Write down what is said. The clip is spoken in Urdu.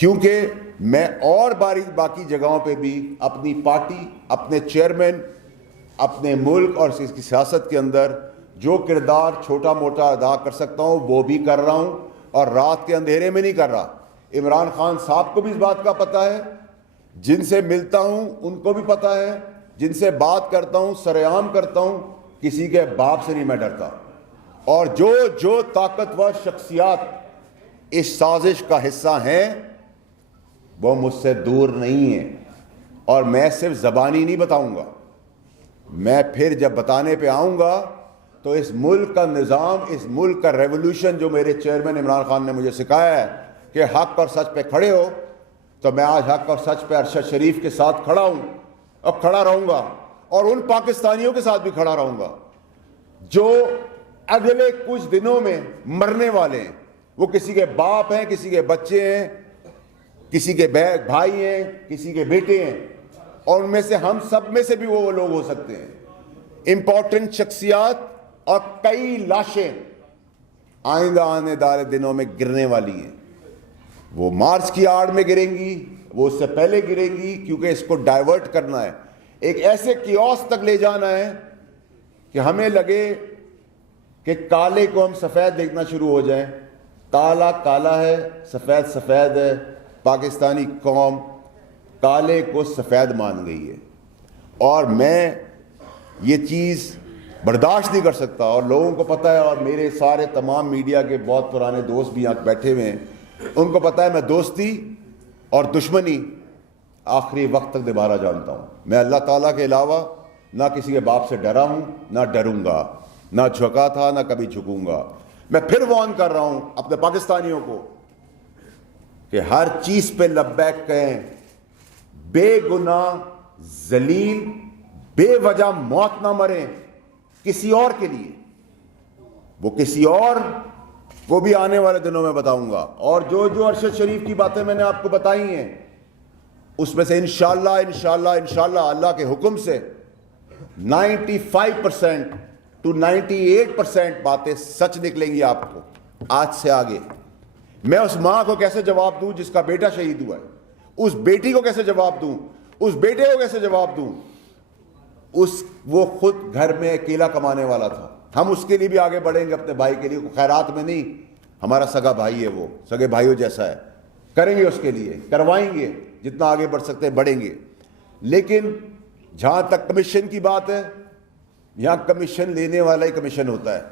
کیونکہ میں اور باقی جگہوں پہ بھی اپنی پارٹی، اپنے چیئرمین، اپنے ملک اور اس کی سیاست کے اندر جو کردار چھوٹا موٹا ادا کر سکتا ہوں وہ بھی کر رہا ہوں، اور رات کے اندھیرے میں نہیں کر رہا۔ عمران خان صاحب کو بھی اس بات کا پتہ ہے، جن سے ملتا ہوں ان کو بھی پتہ ہے، جن سے بات کرتا ہوں سرعام کرتا ہوں، کسی کے باپ سے نہیں میں ڈرتا۔ اور جو طاقتور شخصیات اس سازش کا حصہ ہیں وہ مجھ سے دور نہیں ہیں، اور میں صرف زبانی نہیں بتاؤں گا، میں پھر جب بتانے پہ آؤں گا تو اس ملک کا نظام، اس ملک کا ریولوشن جو میرے چیئرمین عمران خان نے مجھے سکھایا ہے کہ حق اور سچ پہ کھڑے ہو، تو میں آج حق اور سچ پہ ارشد شریف کے ساتھ کھڑا ہوں، اب کھڑا رہوں گا، اور ان پاکستانیوں کے ساتھ بھی کھڑا رہوں گا جو اگلے کچھ دنوں میں مرنے والے ہیں۔ وہ کسی کے باپ ہیں، کسی کے بچے ہیں، کسی کے بھائی ہیں، کسی کے بیٹے ہیں، اور ان میں سے ہم سب میں سے بھی وہ لوگ ہو سکتے ہیں۔ امپورٹنٹ شخصیات اور کئی لاشیں آئندہ آنے والے دنوں میں گرنے والی ہیں۔ وہ مارچ کی آڑ میں گریں گی، وہ اس سے پہلے گریں گی، کیونکہ اس کو ڈائیورٹ کرنا ہے، ایک ایسے کیوس تک لے جانا ہے کہ ہمیں لگے کہ کالے کو ہم سفید دیکھنا شروع ہو جائیں۔ کالا کالا ہے، سفید سفید ہے، پاکستانی قوم کالے کو سفید مان گئی ہے، اور میں یہ چیز برداشت نہیں کر سکتا، اور لوگوں کو پتہ ہے، اور میرے سارے تمام میڈیا کے بہت پرانے دوست بھی یہاں بیٹھے ہوئے ہیں، ان کو پتہ ہے میں دوستی اور دشمنی آخری وقت تک نبھانا جانتا ہوں۔ میں اللہ تعالیٰ کے علاوہ نہ کسی کے باپ سے ڈرا ہوں، نہ ڈروں گا، نہ جھکا تھا، نہ کبھی جھکوں گا۔ میں پھر وارن کر رہا ہوں اپنے پاکستانیوں کو کہ ہر چیز پہ لبیک کہیں، بے گناہ ذلیل بے وجہ موت نہ مریں کسی اور کے لیے، وہ کسی اور کو بھی آنے والے دنوں میں بتاؤں گا۔ اور جو ارشد شریف کی باتیں میں نے آپ کو بتائی ہیں، اس میں سے انشاءاللہ اللہ کے حکم سے 95% to 98% باتیں سچ نکلیں گی آپ کو آج سے آگے۔ میں اس ماں کو کیسے جواب دوں جس کا بیٹا شہید ہوا ہے، اس بیٹی کو کیسے جواب دوں، اس بیٹے کو کیسے جواب دوں، وہ خود گھر میں اکیلا کمانے والا تھا۔ ہم اس کے لیے بھی آگے بڑھیں گے، اپنے بھائی کے لیے، خیرات میں نہیں، ہمارا سگا بھائی ہے، وہ سگے بھائیوں جیسا ہے، کریں گے اس کے لیے، کروائیں گے، جتنا آگے بڑھ سکتے ہیں بڑھیں گے۔ لیکن جہاں تک کمیشن کی بات ہے، یہاں کمیشن لینے والا ہی کمیشن ہوتا ہے۔